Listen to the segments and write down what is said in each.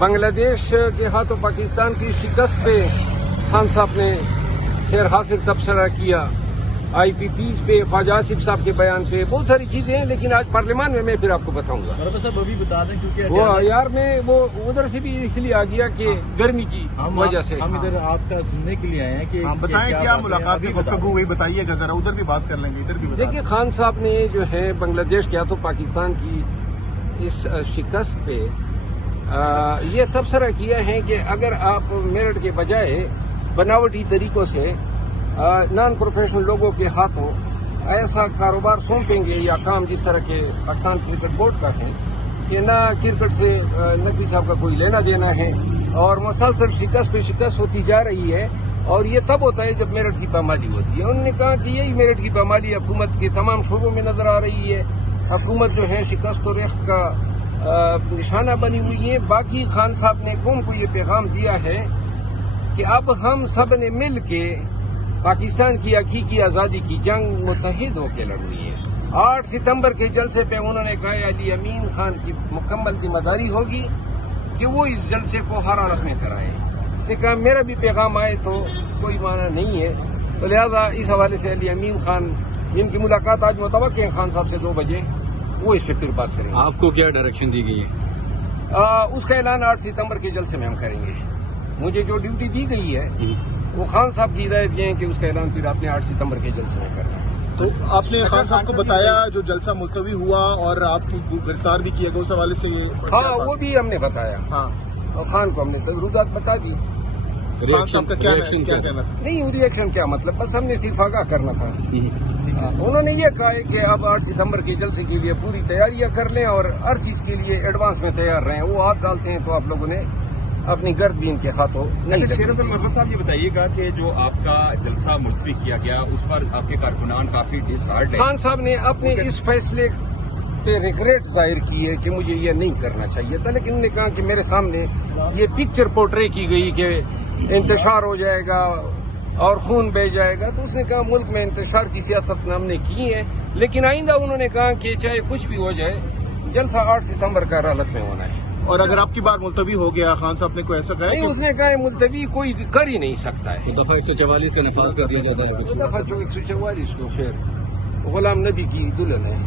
بنگلہ دیش کے ہاتھوں پاکستان کی شکست پہ خان صاحب نے خیر حاصل تبصرہ کیا، آئی پی پیز پہ، خواجہ آصف صاحب کے بیان پہ، بہت ساری چیزیں ہیں، لیکن آج پارلیمان میں پھر آپ کو بتاؤں گا۔ صاحب ابھی بتا دیں کیونکہ وہ یار میں وہ ادھر سے بھی اس لیے آ گیا کہ گرمی کی وجہ سے ہم ادھر آپ کا سننے کے لیے آئے ہیں کہ بتائیں کیا ملاقات کی گفتگو ہوئی، بتائیے گا ذرا، ادھر بھی بات کر لیں گے ادھر بھی بتا دیں۔ دیکھیے خان صاحب نے جو ہے بنگلہ دیش کے ہاتھوں پاکستان کی اس شکست پہ یہ تبصرہ کیا ہے کہ اگر آپ میرٹ کے بجائے بناوٹی طریقوں سے نان پروفیشنل لوگوں کے ہاتھوں ایسا کاروبار سونپیں گے یا کام جس طرح کے پاکستان کرکٹ بورڈ کا ہے کہ نہ کرکٹ سے نقوی صاحب کا کوئی لینا دینا ہے اور مسلسل شکست پہ شکست ہوتی جا رہی ہے، اور یہ تب ہوتا ہے جب میرٹ کی پامالی ہوتی ہے۔ انہوں نے کہا کہ یہی میرٹ کی پامالی حکومت کے تمام شعبوں میں نظر آ رہی ہے، حکومت جو ہے شکست و ریخت کا نشانہ بنی ہوئی ہے۔ باقی خان صاحب نے قوم کو یہ پیغام دیا ہے کہ اب ہم سب نے مل کے پاکستان کی حقیقی آزادی کی جنگ متحد ہو کے لڑنی ہے۔ 8 ستمبر کے جلسے پہ انہوں نے کہا علی امین خان کی مکمل ذمہ داری ہوگی کہ وہ اس جلسے کو حرارت میں کرائیں۔ اس نے کہا میرا بھی پیغام آئے تو کوئی معنی نہیں ہے، تو لہذا اس حوالے سے علی امین خان جن کی ملاقات آج متوقع ہے خان صاحب سے 2 بجے، وہ اس پہ پھر بات کریں گے۔ آپ کو کیا ڈائریکشن دی گئی ہے؟ اس کا اعلان 8 ستمبر کے جلسے میں ہم کریں گے۔ مجھے جو ڈیوٹی دی گئی ہے وہ خان صاحب کی ہدایت یہ ہے کہ اس کا اعلان پھر آپ نے 8 ستمبر کے جلسے میں کرنا ہے۔ تو آپ نے خان صاحب کو بتایا جو جلسہ ملتوی ہوا اور آپ کو گرفتار بھی کیا گیا، اس حوالے سے ہاں وہ بھی ہم نے بتایا، ہاں اور خان کو ہم نے تجربات بتا دی۔ خان صاحب کا کیا کہنا تھا؟ نہیں ریئیکشن کیا مطلب، بس ہم نے صرف آگاہ کرنا تھا۔ انہوں نے یہ کہا ہے کہ اب 8 ستمبر کے جلسے کے لیے پوری تیاریاں کر لیں اور ہر چیز کے لیے ایڈوانس میں تیار رہیں، وہ ہاتھ ڈالتے ہیں تو آپ لوگوں نے اپنی گرد بھی ان کے ہاتھوں نہیں لگی۔ شیرت المحمد صاحب یہ بتائیے گا کہ جو آپ کا جلسہ ملتوی کیا گیا اس پر آپ کے کارکنان کافی ڈسہارڈ ہیں۔ خان صاحب نے اپنے اس فیصلے پہ ریگریٹ ظاہر کی ہے کہ مجھے یہ نہیں کرنا چاہیے تھا، لیکن انہوں نے کہا کہ میرے سامنے یہ پکچر پورٹرے کی گئی کہ انتشار ہو جائے گا اور خون بہہ جائے گا، تو اس نے کہا ملک میں انتشار کی سیاست ہم نے کی ہے، لیکن آئندہ انہوں نے کہا کہ چاہے کچھ بھی ہو جائے جلسہ 8 ستمبر کا عدالت میں ہونا ہے۔ اور اگر آپ کی بار ملتوی ہو گیا، خان صاحب نے کوئی ایسا کہا نہیں، اس نے کہا ملتوی کوئی کر ہی نہیں سکتا ہے۔ دفعہ 144 کا نفاذ کر دیا جاتا ہے۔ دفعہ 144 کو پھر غلام نبی کی دلہن ہے۔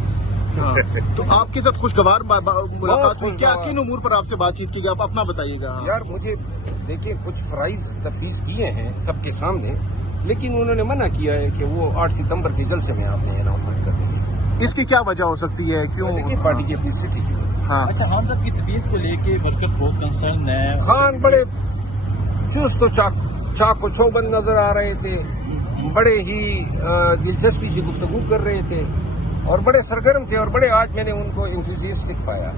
تو آپ کے ساتھ خوشگوار ملاقات ہوئی، کیا کن امور پر آپ سے بات چیت کی گئی، آپ اپنا بتائیے گا۔ یار مجھے دیکھیے کچھ فرائض تفویض کیے ہیں سب کے سامنے، لیکن انہوں نے منع کیا ہے کہ وہ 8 ستمبر کے جلسے میں آپ نے اناؤنسمنٹ کر دیں گے۔ اس کی کیا وجہ ہو سکتی ہے؟ کیوں؟ دیکھیے پارٹی کی اپنی استھتی کی۔ ہاں اچھا، خان صاحب کی طبیعت کو لے کے ورکر بہت کنسرن ہے۔ خان بڑے چست و چاق و چوبند نظر آ رہے تھے، بڑے ہی دلچسپی سے گفتگو کر رہے تھے اور بڑے سرگرم تھے، اور بڑے آج میں نے ان کو انتھوزیاسٹک پایا۔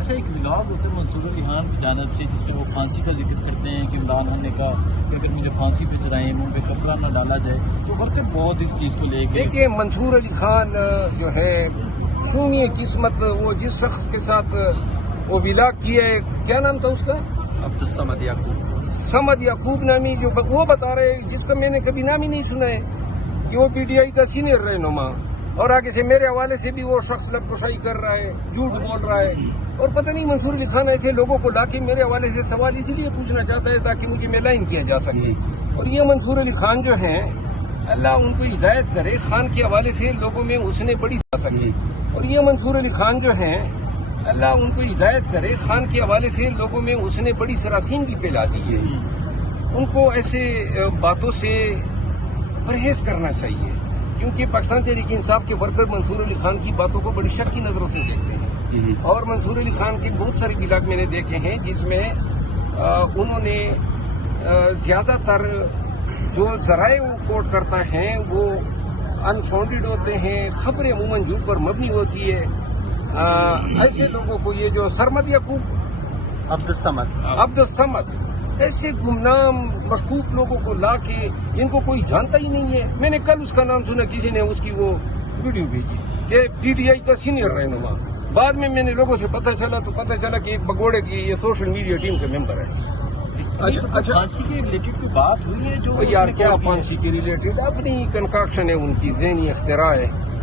اچھا، ایک ولاگ ہوتا ہے منصور علی خان کی جانب سے جس میں وہ پھانسی کا ذکر کرتے ہیں کہ عمران خان نے کہا کہ اگر مجھے پھانسی پہ چڑھائیں، منہ پہ کپڑا نہ ڈالا جائے، تو ورکر بہت اس چیز کو لے کے۔ دیکھیے منصور علی خان جو ہے سونی قسمت، وہ جس شخص کے ساتھ وہ ولاگ کیا ہے، کیا نام تھا اس کا؟ عبدالصمد یعقوب، سمد یعقوب نامی، جو وہ بتا رہے جس کا میں نے کبھی نام ہی نہیں سنا ہے کہ وہ پی ٹی آئی کا سینئر رہنما، اور آگے سے میرے حوالے سے بھی وہ شخص لب کشائی کر رہا ہے، جھوٹ بول رہا ہے، اور پتہ نہیں منصور علی خان ایسے لوگوں کو لا کے میرے حوالے سے سوال اسی لیے پوچھنا چاہتا ہے تاکہ مجھے میں لائن کیا جا سکے۔ اور یہ منصور علی خان جو ہیں، اللہ ان کو ہدایت کرے، خان کے حوالے سے لوگوں میں اس نے بڑی سکے، اور یہ منصور علی خان جو ہیں، اللہ ان کو ہدایت کرے، خان کے حوالے سے لوگوں میں اس نے بڑی سراسین بھی پھیلا دی ہے۔ ان کو ایسے باتوں سے پرہیز کرنا چاہیے، کیونکہ پاکستان تحریک انصاف کے ورکر منصور علی خان کی باتوں کو بڑی شک کی نظروں سے دیکھتے ہیں، اور منصور علی خان کے بہت سارے ولاگ میں نے دیکھے ہیں جس میں انہوں نے زیادہ تر جو ذرائع وہ کوٹ کرتا ہے وہ انفاؤنڈیڈ ہوتے ہیں، خبریں عموماً جھوٹ پر مبنی ہوتی ہے۔ ایسے لوگوں کو، یہ جو سرمد یعقوب، عبدالصمد، ایسے گمنام مشکوک لوگوں کو لا کے جن کو کوئی جانتا ہی نہیں ہے۔ میں نے کل اس کا نام سنا، کسی نے اس کی وہ ویڈیو بھیجی کہ ٹی ڈی آئی کا سینئر رہنما، بعد میں نے لوگوں سے پتہ چلا کہ ایک بگوڑے کی یہ سوشل میڈیا ٹیم کا ممبر ہے۔ اچھا، پھانسی کے ریلیٹڈ کوئی بات ہوئی ہے جو یار کیا پھانسی کے ریلیٹڈ اپنی کنکاکشن ہے، ان کی ذہنی اختراع ہے۔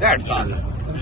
That's all.